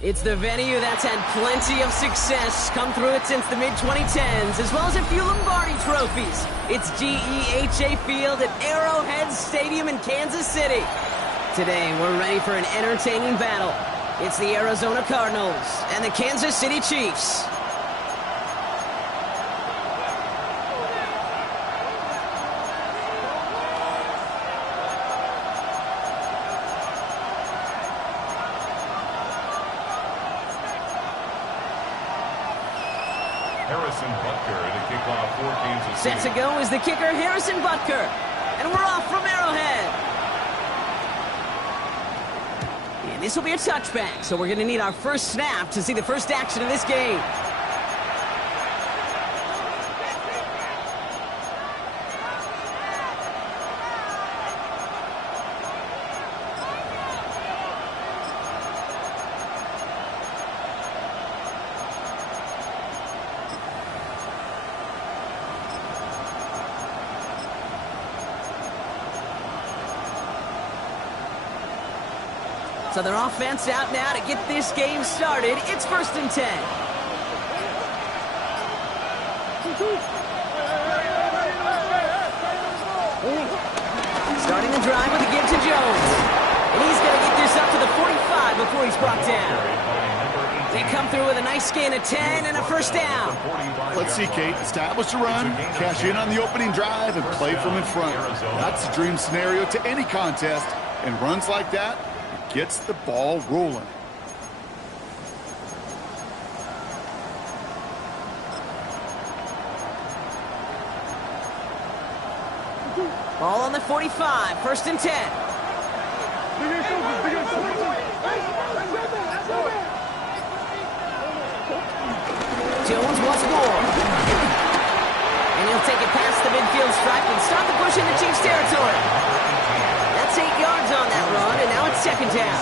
It's the venue that's had plenty of success, come through it since the mid-2010s, as well as a few Lombardi trophies. It's GEHA Field at Arrowhead Stadium in Kansas City. Today, we're ready for an entertaining battle. It's the Arizona Cardinals and the Kansas City Chiefs. Set to go is the kicker, Harrison Butker. And we're off from Arrowhead. And this will be a touchback, so we're going to need our first snap to see the first action of this game. So their offense out now to get this game started. It's 1st and 10. Starting the drive with a give to Jones. And he's going to get this up to the 45 before he's brought down. They come through with a nice gain of 10 and a first down. Let's see, Kate. Establish a run, cash in on the opening drive, and play from in front. That's the dream scenario to any contest. And runs like that gets the ball rolling. Ball on the 45, 1st and 10. Jones wants more. And he'll take it past the midfield stripe and start the push into Chiefs territory. That's 8 yards on that run, and now it's 2nd down.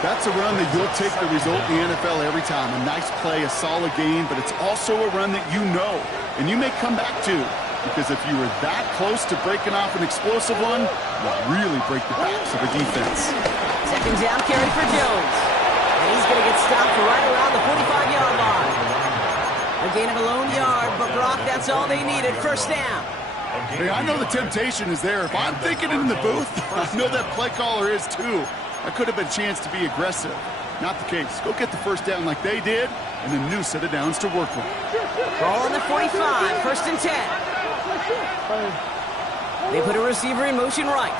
That's a run that you'll take the result in the NFL every time. A nice play, a solid game, but it's also a run that you know, and you may come back to, because if you were that close to breaking off an explosive one, you'll really break the backs of a defense. 2nd down carry for Jones, and he's going to get stopped right around the 45-yard line. A gain of a lone yard, but Brock, that's all they needed. 1st down. Hey, I know the temptation is there. If I'm thinking it in the booth, I know that play caller is too. That could have been a chance to be aggressive. Not the case. Go get the 1st down like they did, and a new set of downs to work with. Ball on the 45, 1st and 10. They put a receiver in motion right.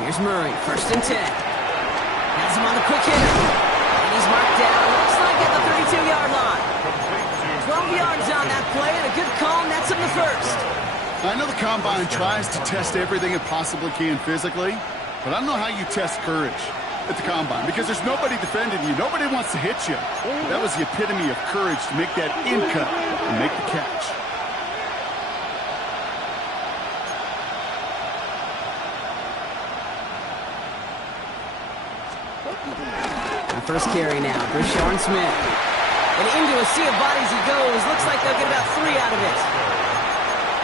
Here's Murray, 1st and 10. Has him on the quick hitter. And he's marked down, looks like at the 32-yard line. 12 yards on that play, and a good call nets him the 1st. I know the Combine tries to test everything it possibly can physically, but I don't know how you test courage at the Combine, because there's nobody defending you. Nobody wants to hit you. That was the epitome of courage to make that in cut and make the catch. The first carry now for Sean Smith. And into a sea of bodies he goes. Looks like they'll get about 3 out of it.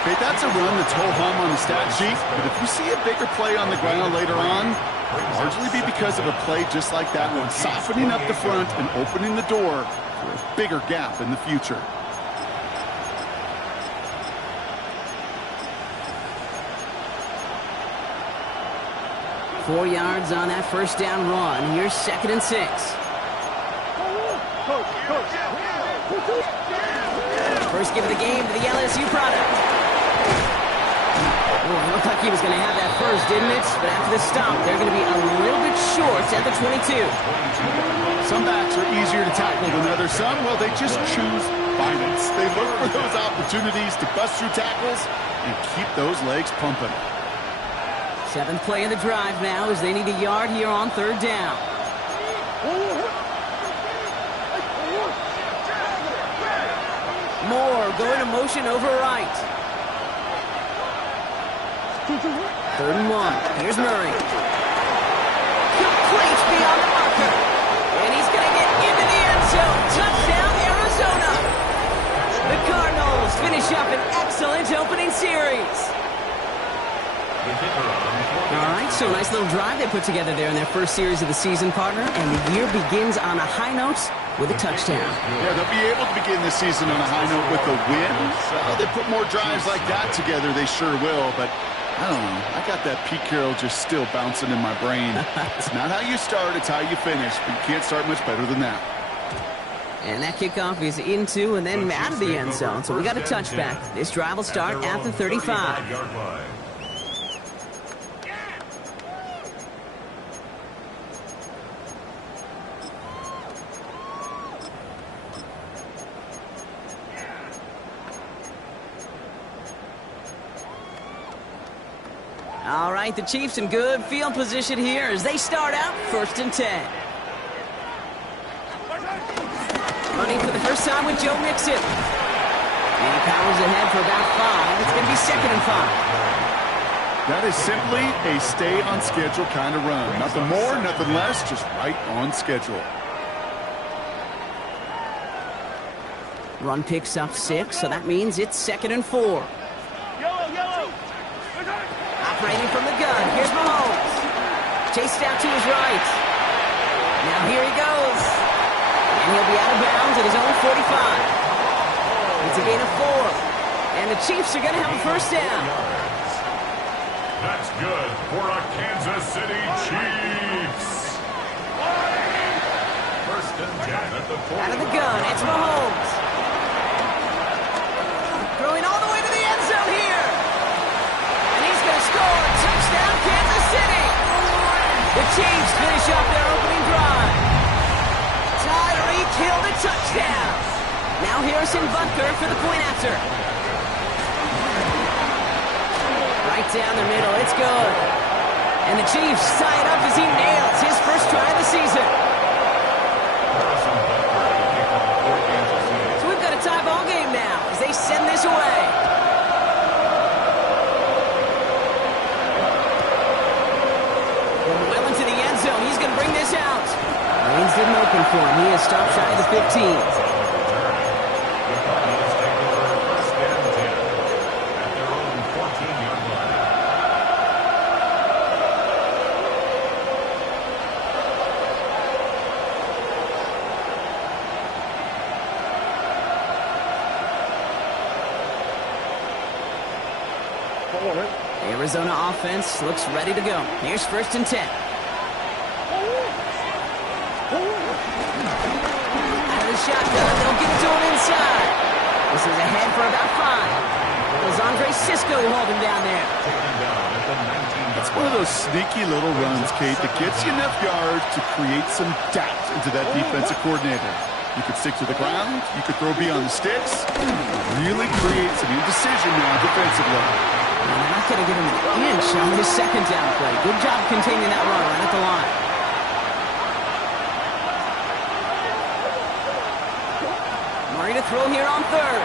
Okay, that's a run that's ho-hum on the stat sheet, but if you see a bigger play on the ground later on, it'll largely be because of a play just like that one, softening up the front and opening the door for a bigger gap in the future. Four yards on that 1st down run. Here's 2nd and 6. First give of the game to the LSU product. Oh, it looked like he was going to have that first, didn't it? But after the stop, they're going to be a little bit short at the 22. Some backs are easier to tackle than others. Some, well, they just choose violence. They look for those opportunities to bust through tackles and keep those legs pumping. 7th play of the drive now as they need a yard here on 3rd down. Moore going to motion over right. 3rd and 1. Here's Murray. Complete beyond the marker. And he's going to get into the end zone. Touchdown, Arizona. The Cardinals finish up an excellent opening series. All right, So a nice little drive they put together there in their first series of the season, partner. And the year begins on a high note with a touchdown. Yeah, they'll be able to begin the season on a high note with a win. Well, they put more drives like that together, they sure will. But I don't know. I got that Pete Carroll just still bouncing in my brain. It's not how you start, it's how you finish. But you can't start much better than that. And that kickoff is into and then out of the end zone. So we got a touchback. This drive will start at the 35. All right, the Chiefs in good field position here as they start out 1st and 10. Running for the first time with Joe Mixon. And he powers ahead for about 5. It's going to be 2nd and 5. That is simply a stay-on-schedule kind of run. Nothing more, nothing less, just right on schedule. Run picks up 6, so that means it's 2nd and 4. Operating from the gun, here's Mahomes. Chased out to his right. Now here he goes. And he'll be out of bounds at his own 45. It's a gain of 4. And the Chiefs are going to have a first down. That's good for a Kansas City Chiefs. 1st and 10 at the 40. Out of the gun, it's Mahomes. Throwing all the way to the end zone here. And he's going to score. Touchdown, Kansas City. The Chiefs finish up their opening drive. Tyreek Hill to touchdown. Now Harrison Butker for the point after. Right down the middle, it's good. And the Chiefs tie it up as he nails his first try of the season. So we've got a tie ball game now as they send this away. Well into the end zone, he's going to bring this out. Lanes didn't open for him. He has stopped shy of the 15. Arizona offense looks ready to go. Here's 1st and 10. Out of the shotgun, they'll give it to him inside. This is ahead for about 5. Does Andre Cisco hold him down there? It's one of those sneaky little runs, Kate, that gets you enough yards to create some doubt into that defensive coordinator. You could stick to the ground, you could throw beyond the sticks, really create some indecision now defensively. And they're not going to give him an inch on his 2nd down play. Good job containing that run right at the line. Murray to throw here on 3rd.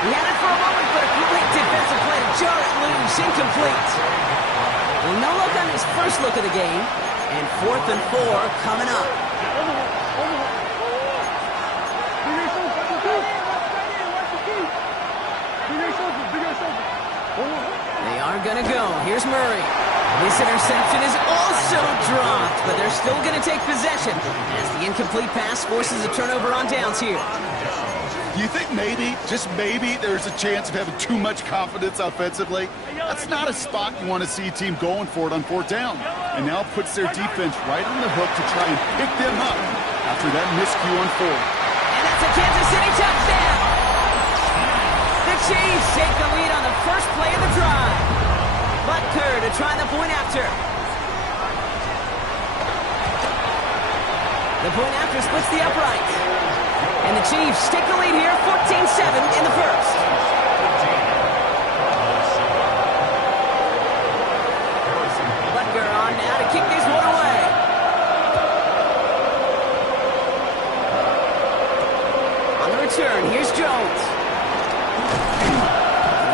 He had it for a moment, but a great defensive play to jar it loose. Incomplete. Well, no look on his first look of the game. And 4th and 4 coming up. They are going to go. Here's Murray. This interception is also dropped, but they're still going to take possession as the incomplete pass forces a turnover on downs here. Do you think maybe, just maybe, there's a chance of having too much confidence offensively? That's not a spot you want to see a team going for it on 4th down. And now puts their defense right on the hook to try and pick them up after that miscue on 4th. And that's a Kansas City touchdown. The Chiefs take the lead on the first play of the drive. Butker to try the point after. The point after splits the upright. And the Chiefs take the lead here, 14-7 in the first. Butker on now to kick this one away. On the return, here's Jones.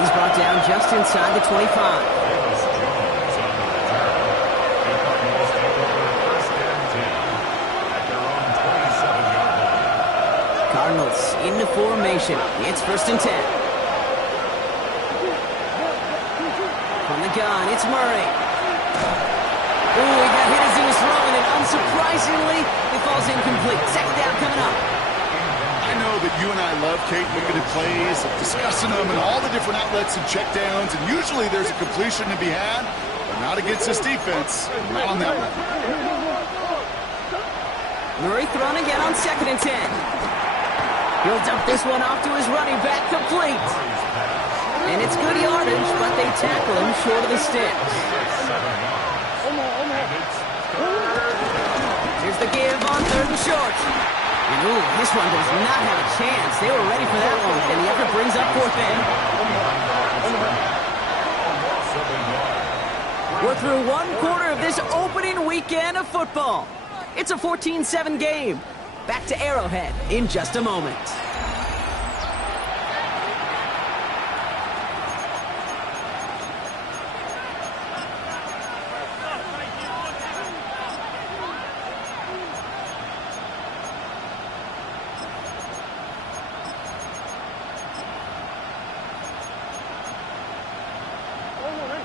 He's brought down just inside the 25. Cardinals into formation. It's 1st and 10. From the gun, it's Murray. Ooh, he got hit as he was throwing, and unsurprisingly, it falls incomplete. Second down coming up. I know that you and I love, Kate, looking at plays, discussing them, and all the different outlets and checkdowns, and usually there's a completion to be had, but not against this defense. Not on that one. Murray thrown again on 2nd and 10. He'll dump this one off to his running back, complete. And it's good yardage, but they tackle him short of the sticks. Here's the give on 3rd and short. And ooh, this one does not have a chance. They were ready for that one, and the effort brings up 4th in. We're through 1 quarter of this opening weekend of football. It's a 14-7 game. Back to Arrowhead in just a moment.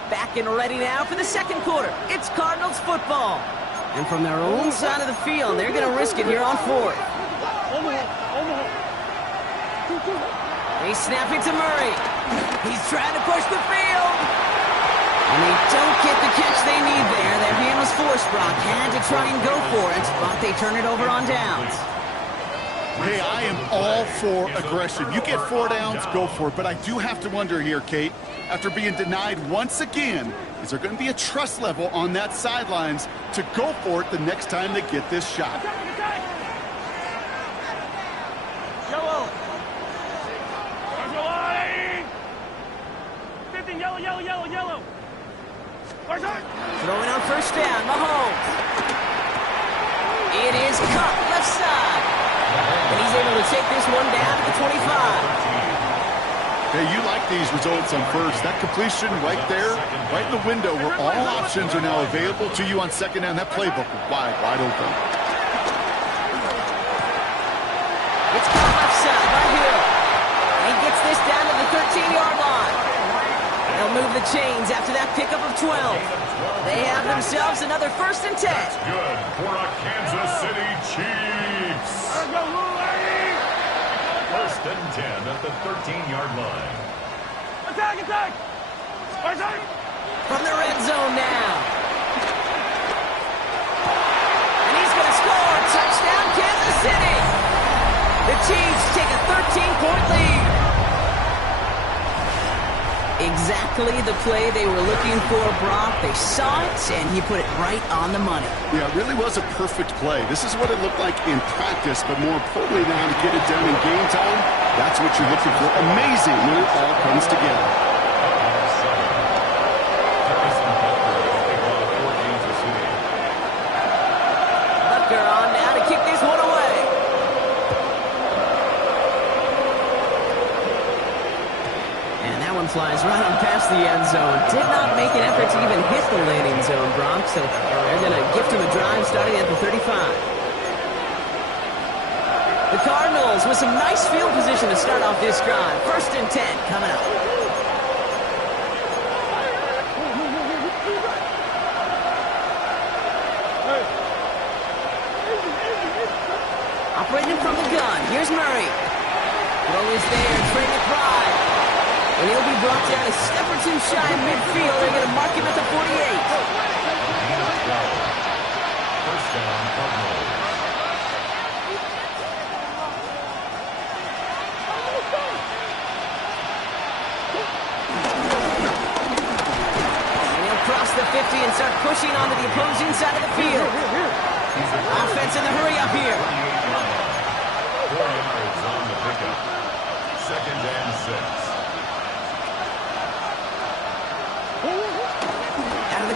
Back and ready now for the 2nd quarter. It's Cardinals football. And from their own side of the field, they're going to risk it here on 4th. They snap it to Murray. He's trying to push the field. And they don't get the catch they need there. Their hand was forced, Brock. Had to try and go for it, but they turn it over on downs. Hey, I am all for aggression. You get 4 downs, go for it. But I do have to wonder here, Kate, after being denied once again, is there going to be a trust level on that sidelines to go for it the next time they get this shot? Yellow. Yellow. Throwing on 1st down, Mahomes. It is cut left side. And he's able to take this one down to the 25. Hey, you like these results on 1st. That completion right there, right in the window where all options are now available to you on 2nd down. That playbook is wide open. It's caught left side by Hill. He gets this down to the 13-yard line. They'll move the chains after that pickup of 12. They have themselves another 1st and 10. That's good for a Kansas City Chiefs. 1st and 10 at the 13-yard line. Attack! From the red zone now. And he's going to score. Touchdown, Kansas City. The Chiefs take a 13-point lead. Exactly the play they were looking for, Brock. They saw it, and he put it right on the money. Yeah, it really was a perfect play. This is what it looked like in practice, but more importantly now to get it done in game time, that's what you're looking for. Amazing when it all comes together. Butker on now to kick this one away. Flies right on past the end zone. Did not make an effort to even hit the landing zone, Brock, so they're going to gift him a drive starting at the 35. The Cardinals with some nice field position to start off this drive. 1st and 10 coming up. Operating from the gun. Here's Murray. Throw is there. Trey McBride. And he'll be brought down a step or 2 shy of midfield. They're going to mark him at the 48. 1st down, Cardinals. And he'll cross the 50 and start pushing onto the opposing side of the field. Offense in the hurry up here. 4 yards on the pickup. 2nd and 6.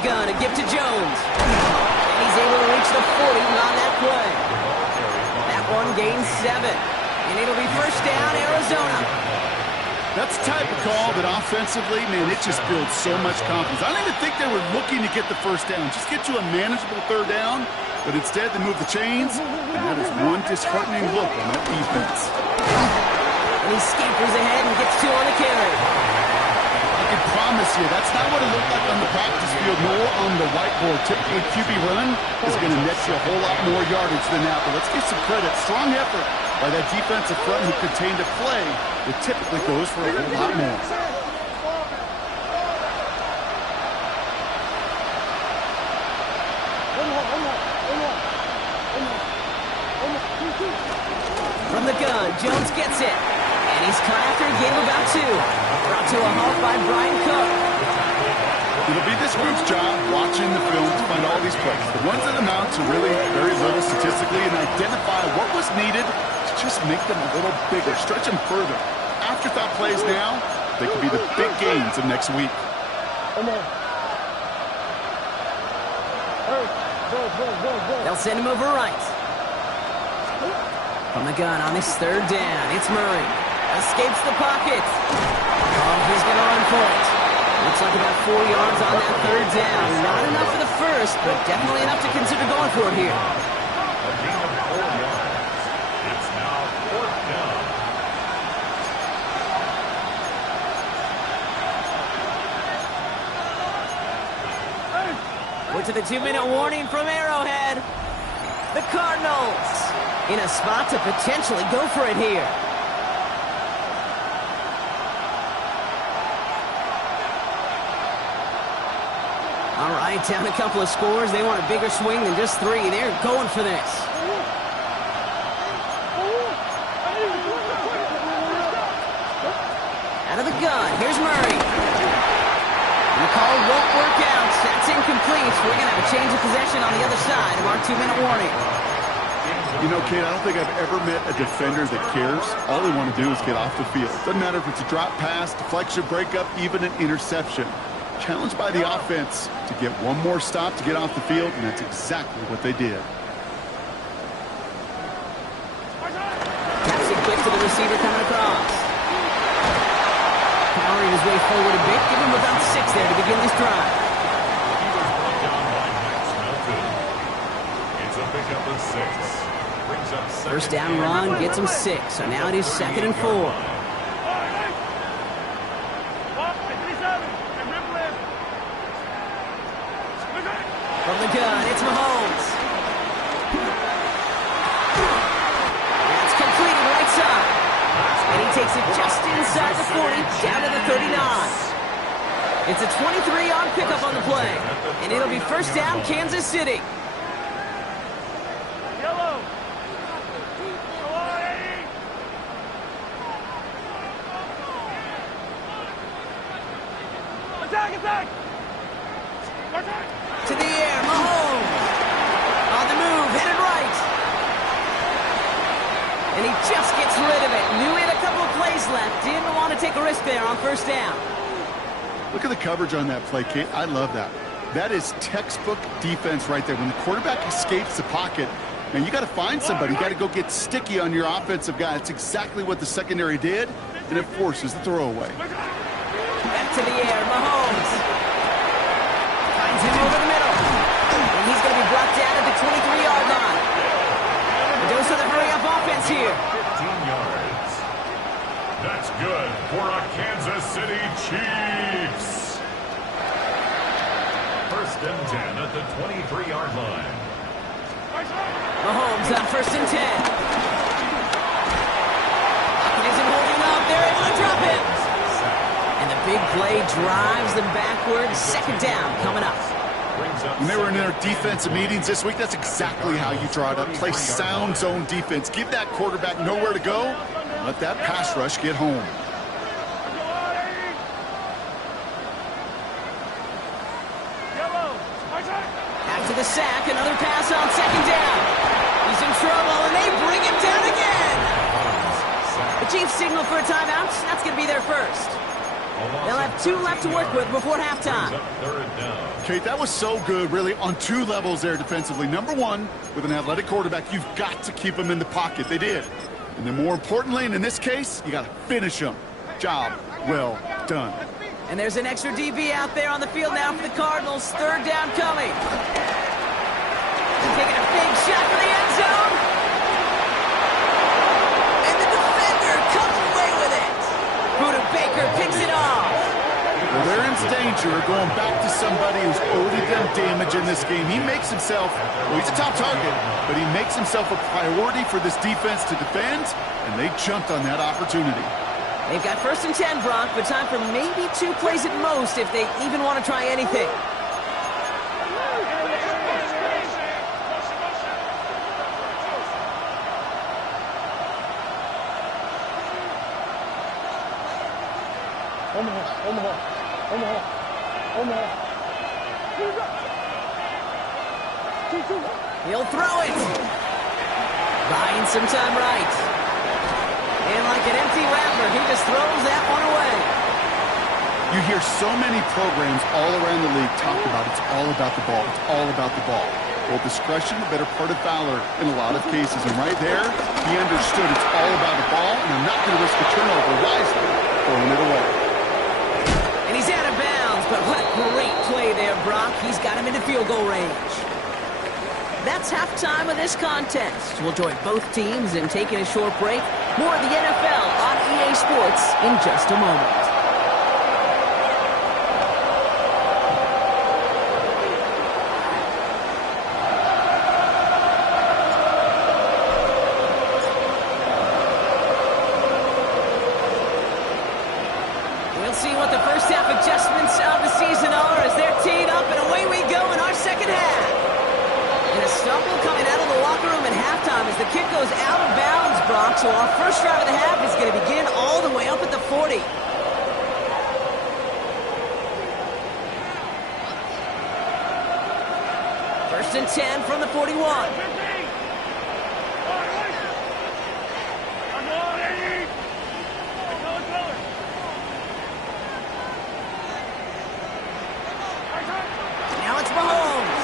Gun, a gift to Jones. And he's able to reach the 40 on that play. That one gains 7. And it'll be 1st down, Arizona. That's the type of call that offensively, man, it just builds so much confidence. I don't even think they were looking to get the 1st down. Just get to a manageable 3rd down. But instead, they move the chains. And that is one disheartening look on that defense. And he scampers ahead and gets 2 on the carry. I can promise you, that's not what it looked like on the practice field field more on the whiteboard. Typically, QB run is going to net you a whole lot more yardage than that. But let's give some credit. Strong effort by that defensive front who contained a play that typically goes for a whole lot more. From the gun, Jones gets it. And he's caught after a gain of about 2. Brought to a halt by Brian Cook. It'll be this group's job watching the film to find all these plays. The ones that amount to really very little statistically and identify what was needed to just make them a little bigger, stretch them further. Afterthought plays now, they could be the big gains of next week. They'll send him over right. From the gun on this 3rd down, it's Murray. Escapes the pocket. Oh, he's going to run for it. Looks like about 4 yards on that 3rd down. Not enough for the first, but definitely enough to consider going for it here. A gain of 4 yards. It's now 4th down. We're to the 2-minute warning from Arrowhead. The Cardinals in a spot to potentially go for it here. All right, down a couple of scores. They want a bigger swing than just 3. They're going for this. Out of the gun, here's Murray. The call won't work out. That's incomplete. We're going to have a change of possession on the other side of our 2-minute warning. You know, Kate, I don't think I've ever met a defender that cares. All they want to do is get off the field. Doesn't matter if it's a drop pass, deflection, breakup, even an interception. Challenged by the offense to get one more stop to get off the field, and that's exactly what they did. Taps it quick to the receiver coming across. Powering his way forward a bit. Give him about 6 there to begin this drive. He was brought down by Max Melton. It's a pickup of 6. Brings up First down run gets him 6. So now it is 2nd and 4. From the gun, it's Mahomes. That's completed right side. And he takes it just inside the 40, down to the 39. It's a 23-yard pickup on the play. And it'll be first down, Kansas City. Yellow. Attack! To the air, Mahomes. On the move, headed right. And he just gets rid of it. Knew he had a couple of plays left. Didn't want to take a risk there on first down. Look at the coverage on that play, Kate. I love that. That is textbook defense right there. When the quarterback escapes the pocket, man, you got to find somebody. You got to go get sticky on your offensive guy. That's exactly what the secondary did, and it forces the throwaway. Back to the air, Mahomes. Finds him over the middle. And he's going to be brought down at the 23-yard line. A dose of the hurry-up offense here. 15 yards. That's good for a Kansas City Chiefs. First and 10 at the 23-yard line. Mahomes on first and 10. Pocket isn't holding up. They're able to drop him. And the big play drives them backwards. Second down coming up. When they were in their defensive meetings this week, that's exactly how you draw it up. Play sound zone defense. Give that quarterback nowhere to go. And let that pass rush get home. After the sack, another pass on second down. He's in trouble, and they bring him down again. The Chiefs signal for a timeout. That's going to be their first. They'll have 2 left to work with before halftime. Kate, that was so good, really, on 2 levels there defensively. Number 1, with an athletic quarterback, you've got to keep him in the pocket. They did. And then more importantly, and in this case, you got to finish him. Job well done. And there's an extra DB out there on the field now for the Cardinals. Third down coming. They're taking a big shot for the end zone. And the defender comes away with it. Buda Baker picks it off. Well, they're in sense danger or going back to somebody who's already done damage in this game, he makes himself, well, he's a top target, but he makes himself a priority for this defense to defend, and they jumped on that opportunity. They've got 1st and 10, Brock, but time for maybe 2 plays at most if they even want to try anything. He'll throw it. Buying some time right. And like an empty wrapper, he just throws that one away. You hear so many programs all around the league talk about it's all about the ball. It's all about the ball. Well, discretion, the better part of valor in a lot of cases. And right there, he understood it's all about the ball, and I'm not going to risk a turnover wisely, throwing it away. And he's out of bounds, but what a great play there, Brock. He's got him into field goal range. That's halftime of this contest. We'll join both teams in taking a short break. More of the NFL on EA Sports in just a moment. We'll see what the first half adjustments of the season are as they're teed up, and away we go in our second half. And a stumble coming out of the locker room at halftime as the kick goes out of bounds, Brock. So our first drive of the half is going to begin all the way up at the 40. First and 10 from the 41. Now it's Mahomes.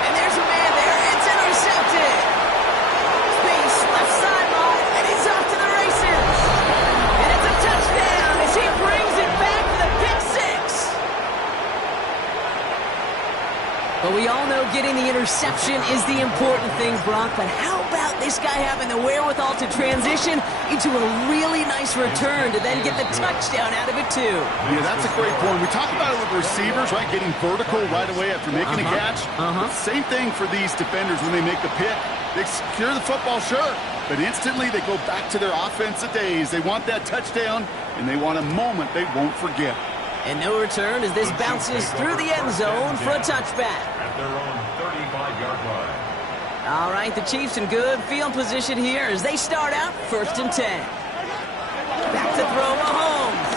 And there's a man there. It's intercepted. Space, left sideline, and he's off to the races. And it's a touchdown as he brings it back for the pick six. But we all know getting the interception is the important thing, Brock. But how about this guy having the wherewithal to transition into a really nice return to then get the touchdown out of it, too? Yeah, that's a great point. We talk about it with receivers, right, getting vertical right away after making a catch. Same thing for these defenders when they make a pick. They secure the football, sure, but instantly they go back to their offensive days. They want that touchdown, and they want a moment they won't forget. And no return as this bounces through the end zone for a touchback. At their own 35-yard line. All right, the Chiefs in good field position here as they start out 1st and 10. Back to throw Mahomes.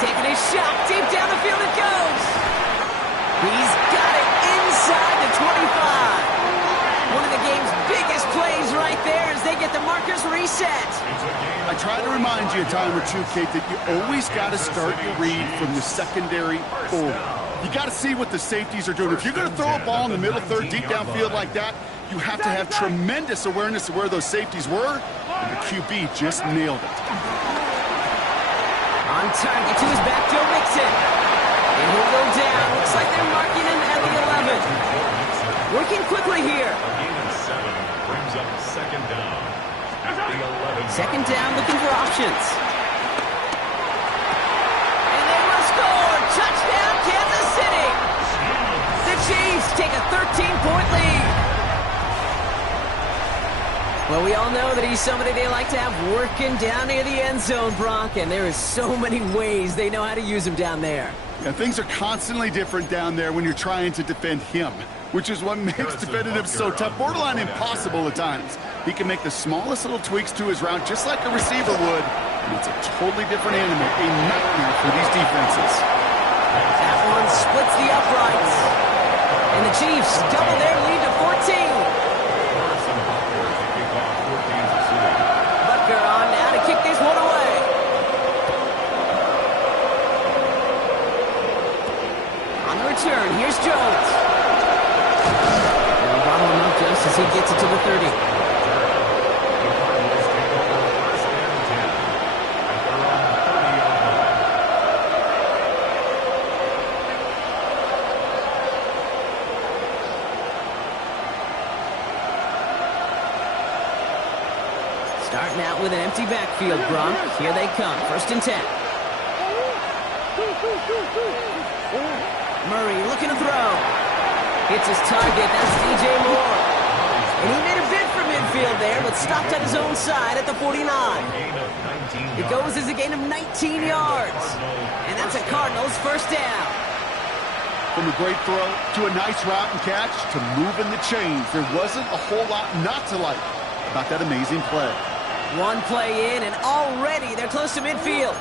Taking his shot deep down the field it goes. He's got it inside the 25. One of the game's biggest plays right there as they get the markers reset. I try to remind you a time or two, Kate, that you always got to start your read from the secondary forward. You got to see what the safeties are doing. If you're going to throw a ball in the middle third deep downfield like that, you have to have tremendous awareness of where those safeties were, and the QB just nailed it. On target to his back, Joe Mixon. And he'll go down. Looks like they're marking him at the 11. Working quickly here. A gain of 7 brings up 2nd down. At the 11. 2nd down, looking for options. And they will score. Touchdown, Kansas City. The Chiefs take a 13-point lead. Well, we all know that he's somebody they like to have working down near the end zone, Brock, and there is so many ways they know how to use him down there. Yeah, things are constantly different down there when you're trying to defend him, which is what makes defending him so tough, borderline impossible at times. He can make the smallest little tweaks to his route just like a receiver would, and it's a totally different animal, a nightmare for these defenses. That one splits the uprights, and the Chiefs double their lead to 14. Butker on now to kick this one away. On the return, here's Jones. Now bottle him up just as he gets it to the 30. Starting out with an empty backfield, Brock. Here they come. 1st and 10. Murray looking to throw. Hits his target. That's DJ Moore. And he made a bid for midfield there, but stopped at his own side at the 49. It goes as a gain of 19 yards. And that's a Cardinals first down. From a great throw to a nice route and catch to moving the chains, there wasn't a whole lot not to like about that amazing play. One play in, and already they're close to midfield.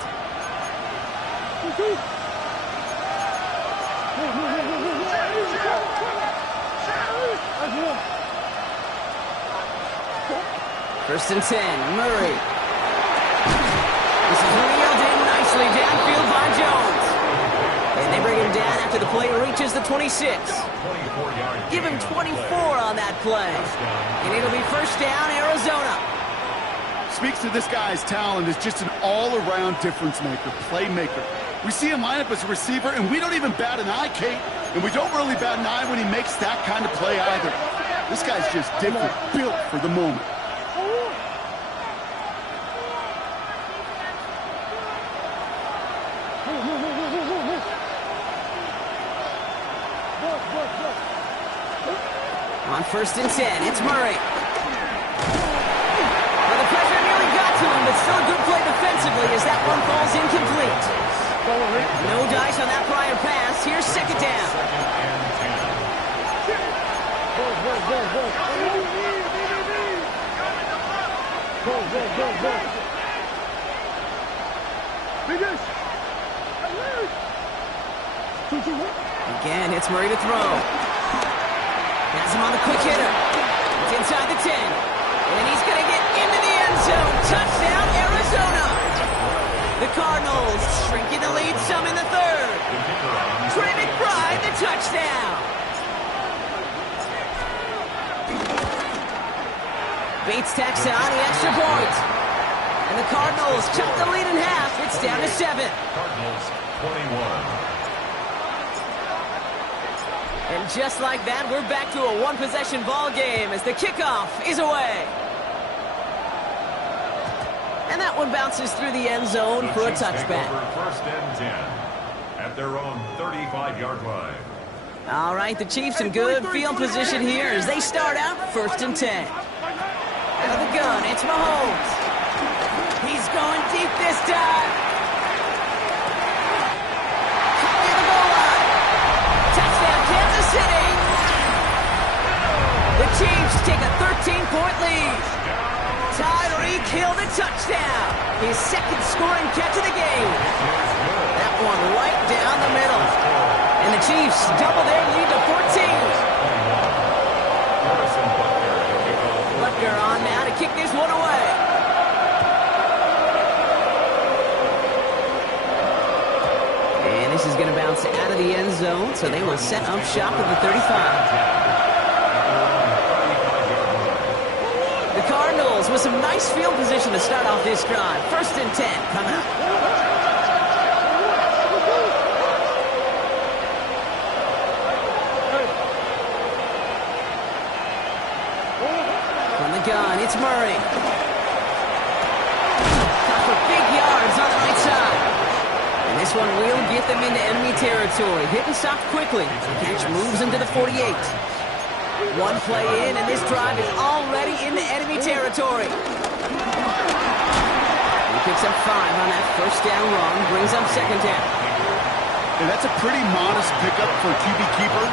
First and 10, Murray. This is reeled in nicely downfield by Jones. And they bring him down after the play reaches the 26. Give him 24 on that play. And it'll be first down, Arizona. Speaks to this guy's talent as just an all-around difference maker, playmaker. We see him line up as a receiver, and we don't even bat an eye, Kate. And we don't really bat an eye when he makes that kind of play either. This guy's just different, built for the moment. On first and 10, it's Murray. Well, the pressure nearly got to him, but still a good play defensively as that one falls incomplete. No dice on that prior pass. Here's second down. Again, it's Murray to throw. Has him on the quick hitter. It's inside the 10. And he's going to get into the end zone. Touchdown, Arizona. The Cardinals shrinking the lead some in the third. Trey McBride, the touchdown. Bates tacks on the extra point. And the Cardinals chop the lead in half. It's down to 7. Cardinals 21. And just like that, we're back to a one-possession ball game as the kickoff is away. And that one bounces through the end zone for a touchback. First and 10 at their own 35-yard line. All right, the Chiefs in good field position here as they start out first and 10. Out of the gun, it's Mahomes. He's going deep this time. City. The Chiefs take a 13-point lead. Tyreek Hill the touchdown. His second scoring catch of the game. That one right down the middle. And the Chiefs double their lead to 14. Butker on now to kick this one away. And this is going to bounce out of the end zone, so they will set up shop at the 35. The Cardinals with some nice field position to start off this drive. First and 10 coming up. From the gun, it's Murray. Got for big yards on the right side. And this one will get them into enemy territory. Hit and stop quickly. The catch moves into the 48. One play in, and this drive is already into enemy territory. He picks up 5 on that first down run, brings up second down. And that's a pretty modest pickup for a QB keeper.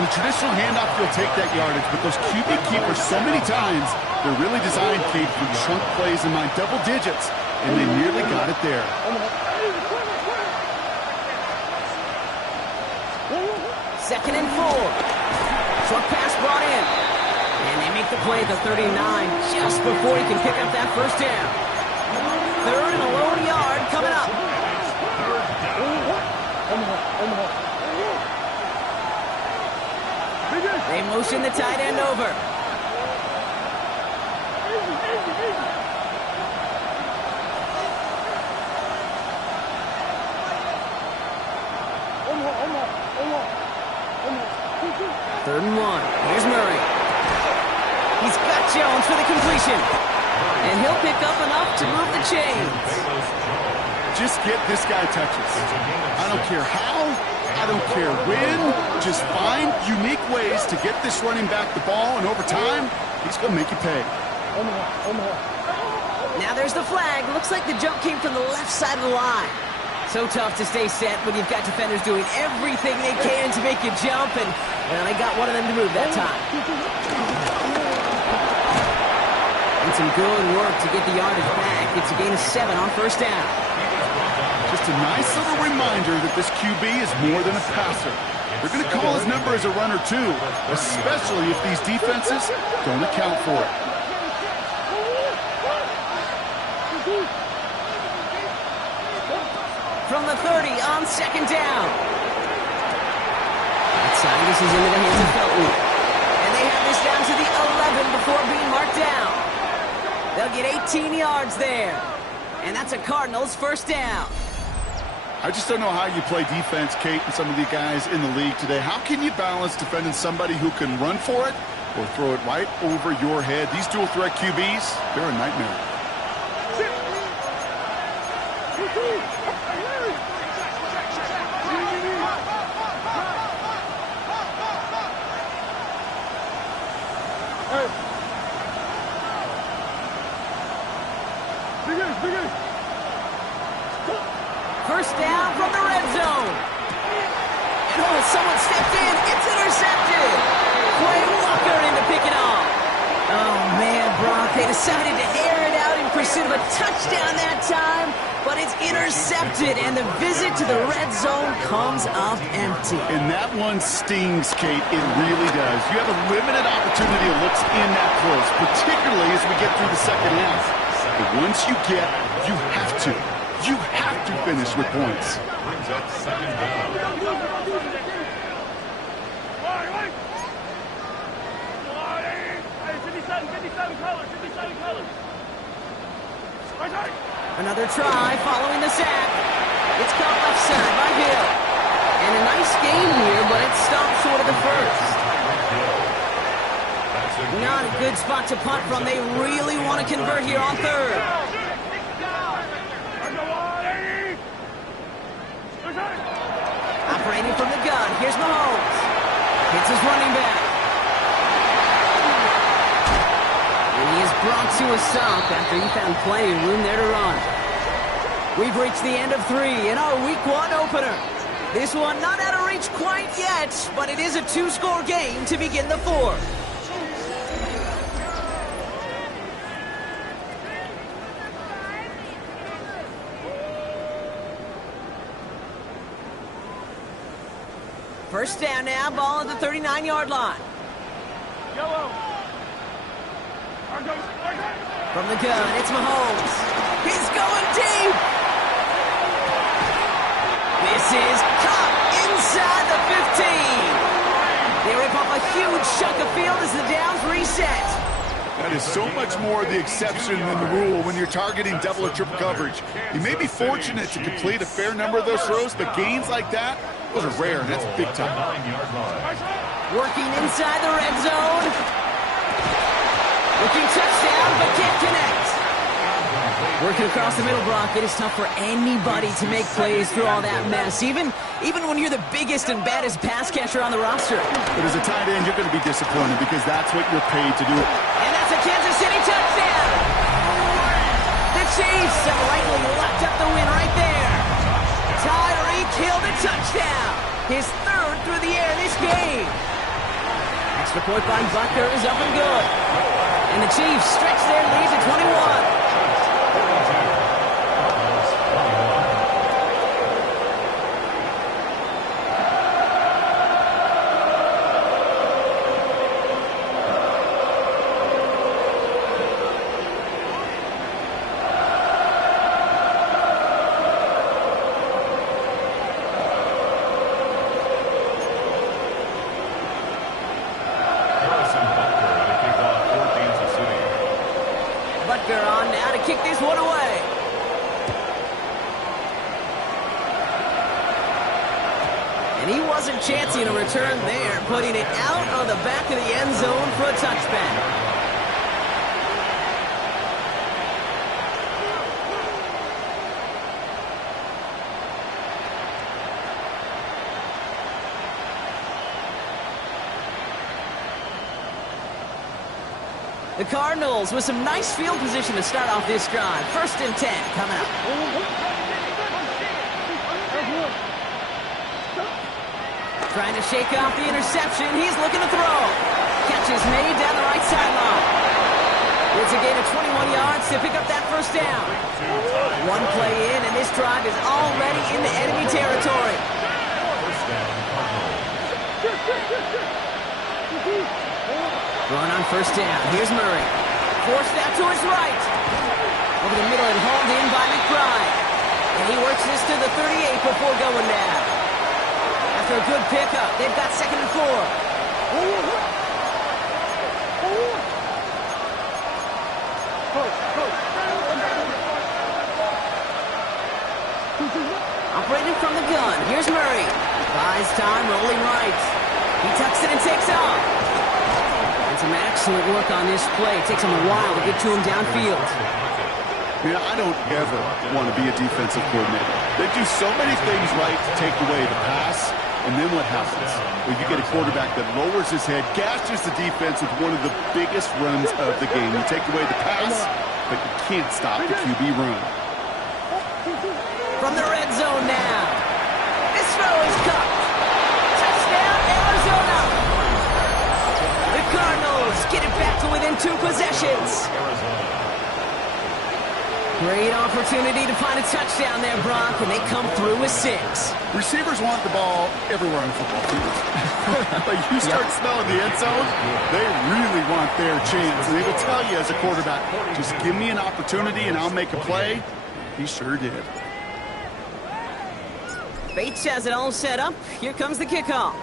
On a traditional handoff, you'll take that yardage, but those QB keepers, so many times, they're really designed, Kate, for chunk plays in my double digits, and they nearly got it there. Second and 4. Short pass brought in. And they make the play at the 39 just before he can pick up that first down. Third and a lone yard coming up. They motion the tight end over. Third and 1. Here's Murray. He's got Jones for the completion. And he'll pick up enough to move the chains. just get this guy touches. I don't care how, I don't care when, just find unique ways to get this running back the ball, and over time, he's going to make you pay. Now there's the flag. Looks like the jump came from the left side of the line. So tough to stay set when you've got defenders doing everything they can to make you jump, and well, they got one of them to move that time. And some good work to get the yardage back. It's a gain of 7 on first down. Just a nice little reminder that this QB is more than a passer. They're going to call his number as a runner too, especially if these defenses don't account for it. From the 30 on second down. Outside, this is into the hands of Felton. And they have this down to the 11 before being marked down. They'll get 18 yards there. And that's a Cardinals first down. I just don't know how you play defense, Kate, and some of the guys in the league today. How can you balance defending somebody who can run for it or throw it right over your head? These dual threat QBs, they're a nightmare. First down from the red zone. And oh, someone stepped in. It's intercepted. Quay Walker in to pick it off. Oh, man, Brock, they decided to air it out in pursuit of a touchdown that time, but it's intercepted, and the visit to the red zone comes up empty. And that one stings, Kate. It really does. You have a limited opportunity of looks in that close, particularly as we get through the second half. But once you get, you have to finish with points. Brings up second down. Another try following the sack. It's caught left side by Hill. And a nice game here, but it stopped short of the first. Not a good spot to punt from. They really want to convert here on third. Operating from the gun. Here's Mahomes. Hits his running back. And he is brought to a stop after he found plenty of room there to run. We've reached the end of 3 in our Week 1 opener. This one not out of reach quite yet, but it is a 2-score game to begin the 4th. First down now, ball at the 39-yard line. Yellow. From the gun, it's Mahomes. He's going deep. This is caught inside the 15. They rip off a huge chunk of field as the downs reset. That is so much more the exception than the rule when you're targeting double or triple coverage. You may be fortunate to complete a fair number of those throws, but gains like that, those are rare, and that's big time. Working inside the red zone. Looking touchdown, but can't connect. Working across the middle, Brock. It is tough for anybody to make plays through all that mess, even when you're the biggest and baddest pass catcher on the roster. But as a tight end, you're going to be disappointed because that's what you're paid to do. And that's a Kansas City touchdown. The Chiefs have likely locked up the win right there. Tyreek Hill the touchdown. His 3rd through the air this game. Extra point by Butker is up and good. And the Chiefs stretch their lead to 21. Butker on now to kick this one away. And he wasn't chancing a return there, putting it out of the back of the end zone for a touchback. The Cardinals with some nice field position to start off this drive. 1st and 10 coming up. Trying to shake off the interception. He's looking to throw. Catch is made down the right sideline. It's a gain of 21 yards to pick up that 1st down. One play in, and this drive is already into enemy territory. Run on 1st down. Here's Murray. Forced out to his right. Over the middle and hauled in by McBride. And he works this to the 38 before going down. After a good pickup, they've got 2nd and 4. Operating from the gun. Here's Murray. Buys time, rolling right. He tucks it and takes off. And some excellent work on this play. It takes him a while to get to him downfield. Man, I don't ever want to be a defensive coordinator. They do so many things right to take away the pass, and then what happens? Well, you get a quarterback that lowers his head, gashes the defense with one of the biggest runs of the game. You take away the pass, but you can't stop the QB run. From the red zone now. This throw is caught. Touchdown, Arizona. The Cardinals get it back to within 2 possessions. Great opportunity to find a touchdown there, Brock, and they come through with 6. Receivers want the ball everywhere on the football field. But you start smelling the end zone, they really want their chance. And they will tell you as a quarterback, just give me an opportunity and I'll make a play. He sure did. Bates has it all set up. Here comes the kickoff.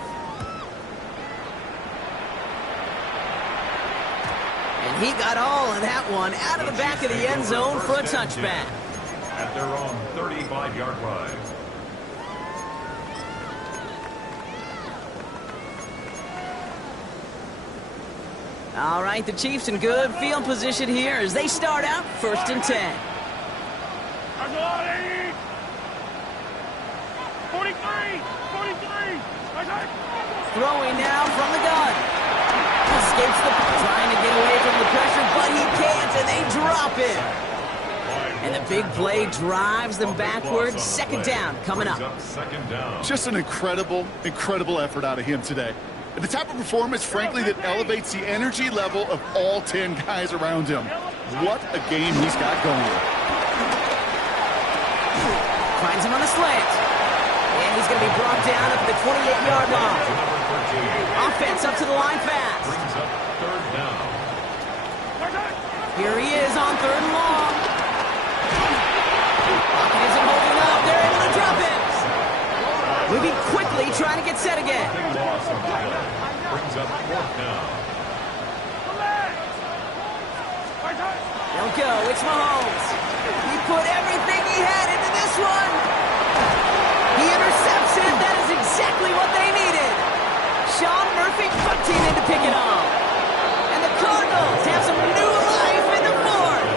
And he got all of that one out of the back of the end zone for a touchback. At their own 35-yard line. All right, the Chiefs in good field position here as they start out 1st and 10. 43! Throwing now from the gun. Escapes trying to get away from the pressure, but he can't, and they drop it. And the big play drives them backwards. 2nd down coming up. Just an incredible effort out of him today. And the type of performance, frankly, that elevates the energy level of all 10 guys around him. What a game he's got going. Finds him on the slant. And he's going to be brought down at the 28-yard line. Offense up to the line fast. Here he is on 3rd and long. Pocket isn't holding up. They're able to drop it. Moving quickly, trying to get set again. Brings up 4th down. They'll go. It's Mahomes. He put everything he had into this one. He intercepts it. That is exactly what they needed. Sean Murphy punting in to pick it off. And the Cardinals have some new life in the 4th.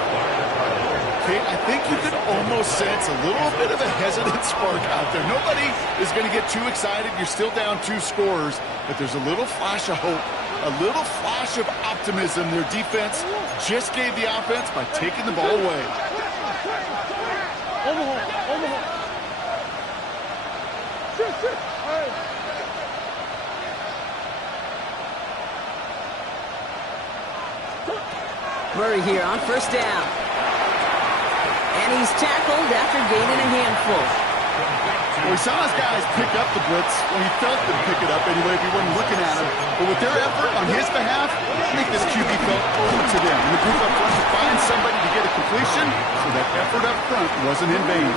Okay, I think you can almost sense a little bit of a hesitant spark out there. Nobody is going to get too excited. You're still down 2 scores, but there's a little flash of hope, a little flash of optimism. Their defense just gave the offense by taking the ball away. Murray here on 1st down. And he's tackled after gaining a handful. Well, he saw his guys pick up the blitz. Well, he felt them pick it up anyway if he wasn't looking at him. But with their effort on his behalf, I think this QB felt over to them. And the group up front to find somebody to get a completion, so that effort up front wasn't in vain.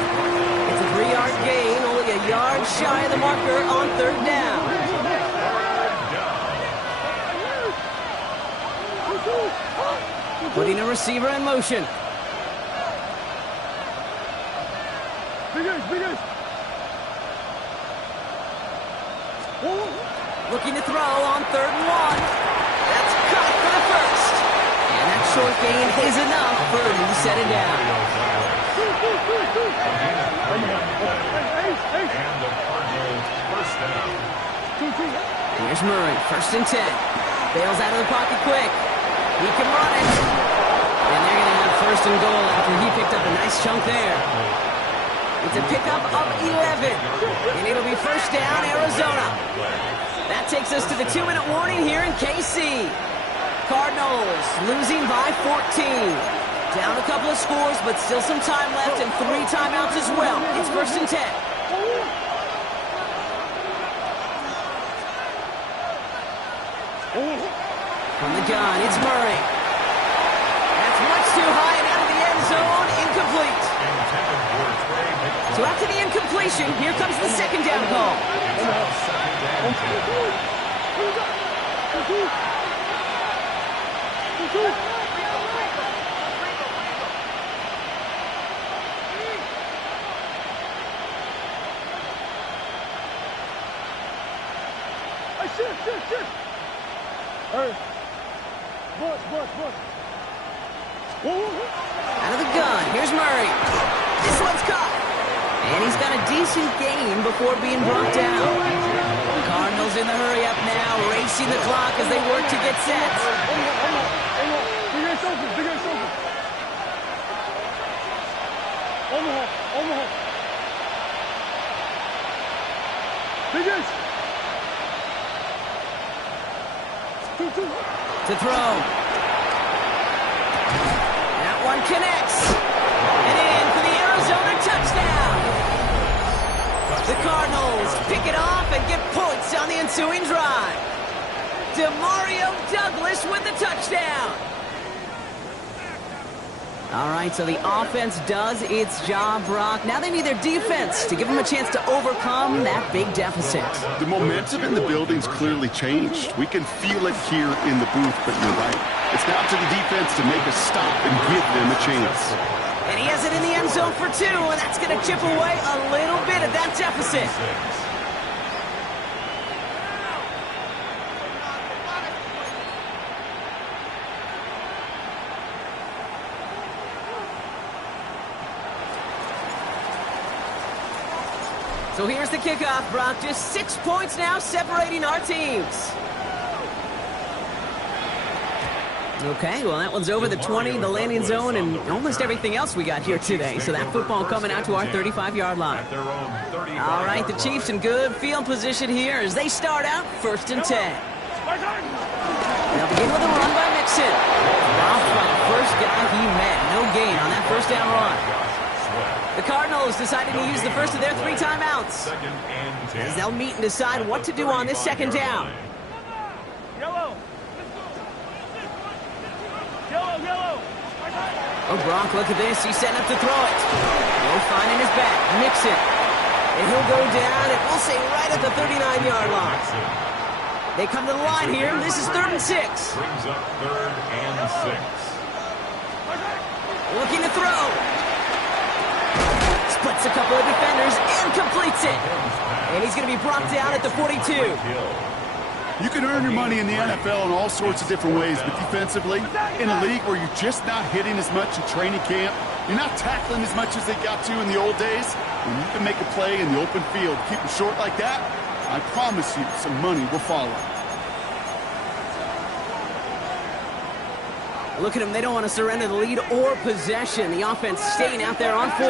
It's a 3-yard gain, only a yard shy of the marker on 3rd down. Putting a receiver in motion. Looking to throw on 3rd and 1. That's cut for the 1st. And that short gain is enough for him to set it down. Here's Murray, 1st and 10. Bails out of the pocket quick. He can run it. And they're going to have first and goal after he picked up a nice chunk there. It's a pickup of 11. And it'll be first down, Arizona. That takes us to the 2-minute warning here in KC. Cardinals losing by 14. Down a couple of scores, but still some time left and 3 timeouts as well. It's first and 10. From the gun, it's Murray. That's much too high and out of the end zone. Incomplete. So after the incompletion, here comes the second down call. Out of the gun, here's Murray. This one's caught. And he's got a decent gain before being brought down. The Cardinals in the hurry up now, racing the clock as they work to get set. To throw. That one connects. And in for the Arizona touchdown. The Cardinals pick it off and get points on the ensuing drive. Demario Douglas with the touchdown. All right, so the offense does its job, Brock. Now they need their defense to give them a chance to overcome that big deficit. The momentum in the building's clearly changed. We can feel it here in the booth, but you're right. It's now to the defense to make a stop and give them a chance. And he has it in the end zone for 2, and that's going to chip away a little bit of that deficit. So here's the kickoff, Brock. Just 6 points now separating our teams. Okay, well, that one's over the 20, the landing zone, and almost everything else we got here today. So that football coming out to our 35-yard line. All right, the Chiefs in good field position here as they start out first and 10. They'll begin with a run by Mixon. Off by the first guy he met. No gain on that first down run. The Cardinals decided to use the first of their 3 timeouts as they'll meet and decide what to do on this second down. Oh, Brock, look at this. He's setting up to throw it. No finding his back. Mixon. And he'll go down, and we'll say right at the 39-yard line. They come to the line here. This is 3rd and 6. Brings up 3rd and 6. Looking to throw. Splits a couple of defenders and completes it. And he's going to be brought down at the 42. You can earn your money in the NFL in all sorts of different ways, but defensively, in a league where you're just not hitting as much in training camp, you're not tackling as much as they got to in the old days, when you can make a play in the open field, keep them short like that, I promise you some money will follow. Look at them. They don't want to surrender the lead or possession. The offense staying out there on 4.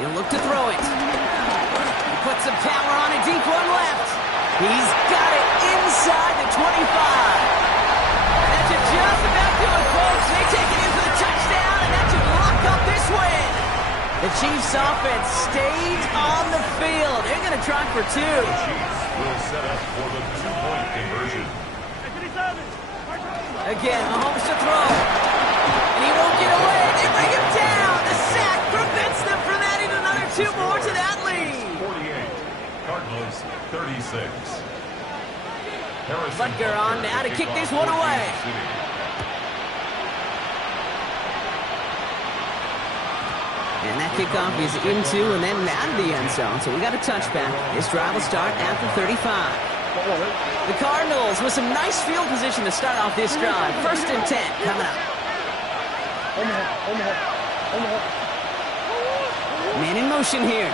He'll look to throw it. He puts some power on a deep one left. He's got it inside the 25. And that should just about do it, folks. They take it in for the touchdown, and that should lock up this win. The Chiefs offense stays on the field. They're going to try for 2. The Chiefs will set up for the 2-point conversion. Again, Mahomes to throw. And he won't get away. They bring him down. The sack prevents them from adding another 2 more to that lead. 48. Cardinals 36. Butker on now to kick this one away. And that kickoff is into and then out of the end zone. So we got a touchback. This drive will start at the 35. The Cardinals with some nice field position to start off this drive. First and 10 coming up. Man in motion here.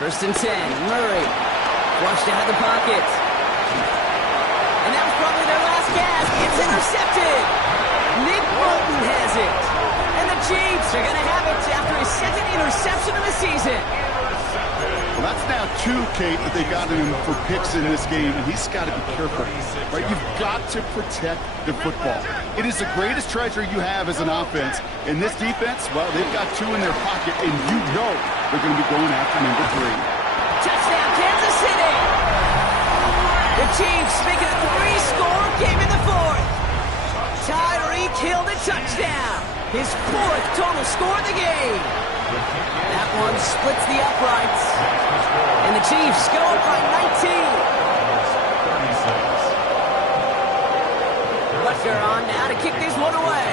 First and 10, Murray. Flushed out of the pocket. And that was probably their last gasp. It's intercepted. Nick Bolton has it. And the Chiefs are going to have it after his second interception of the season. Well, that's now 2, Kate, that they got him for picks in this game, and he's got to be careful. Right? You've got to protect the football. It is the greatest treasure you have as an offense. In this defense, well, they've got 2 in their pocket, and you know they're going to be going after number 3. Touchdown, Kansas City! The Chiefs make it a 3-score game in the 4th. Tyreek Hill the touchdown. His 4th total score of the game. That one splits the uprights. And the Chiefs go up by 19. Butker on now to kick this one away.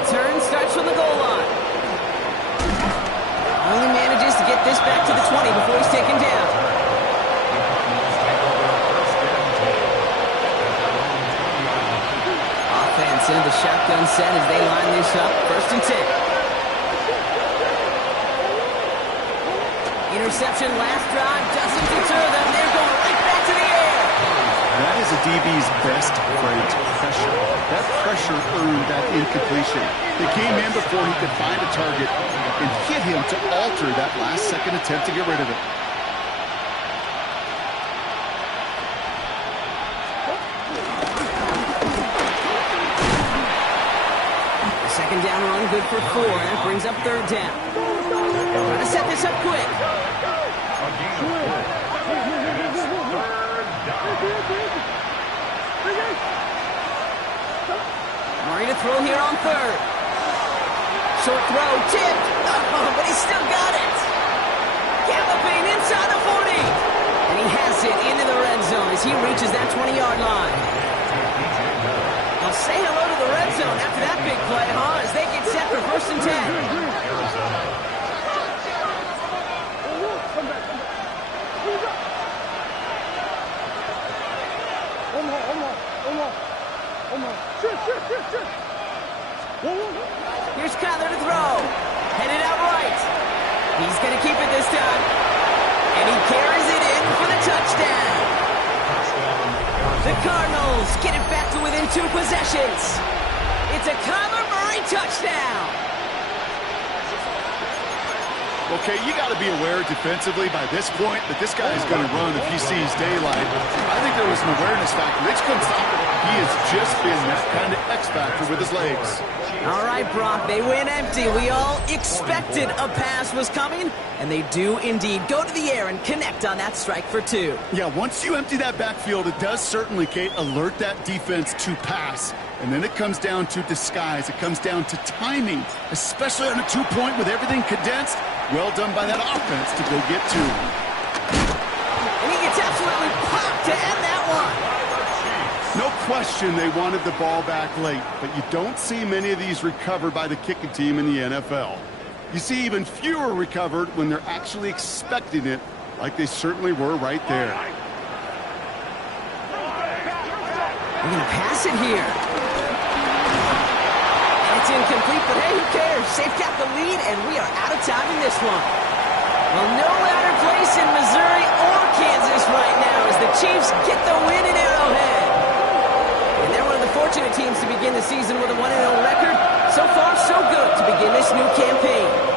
Return starts from the goal line. Only manages to get this back to the 20 before he's taken down. Offense into the shotgun set as they line this up. First and 10. Interception last drive doesn't deter them. They're going right back to the air. That is a DB's best phrase, pressure. That pressure earned that incompletion. They came in before he could find a target and hit him to alter that last-second attempt to get rid of it. The second down run good for 4. That brings up third down. Trying to set this up quick. Murray to throw here on third. Short throw, tipped. Oh, but he still got it. Galloping inside the 40. And he has it into the red zone as he reaches that 20-yard line. I'll say hello to the red zone after that big play, huh? As they get set for first and 10. Here's Kyler to throw. Headed out right. He's going to keep it this time. And he carries it in for the touchdown. The Cardinals get it back to within 2 possessions. It's a Kyler Murray touchdown. Okay, you got to be aware defensively by this point that this guy is going to run if he sees daylight. I think there was an awareness factor. They just couldn't stop it. He has just been that kind of X factor with his legs. All right, Brock, they win empty. We all expected a pass was coming, and they do indeed go to the air and connect on that strike for 2. Yeah, once you empty that backfield, it does certainly, Kate, alert that defense to pass. And then it comes down to disguise. It comes down to timing, especially on a 2-point with everything condensed. Well done by that offense to go get 2. And he gets absolutely popped to end that one. No question they wanted the ball back late, but you don't see many of these recovered by the kicking team in the NFL. You see even fewer recovered when they're actually expecting it, like they certainly were right there. They're going to pass it here. It's incomplete, but hey, who cares? They've got the lead, and we are out of time in this one. Well, no louder place in Missouri or Kansas right now as the Chiefs get the win in Arrowhead. And they're one of the fortunate teams to begin the season with a 1-0 record. So far, so good to begin this new campaign.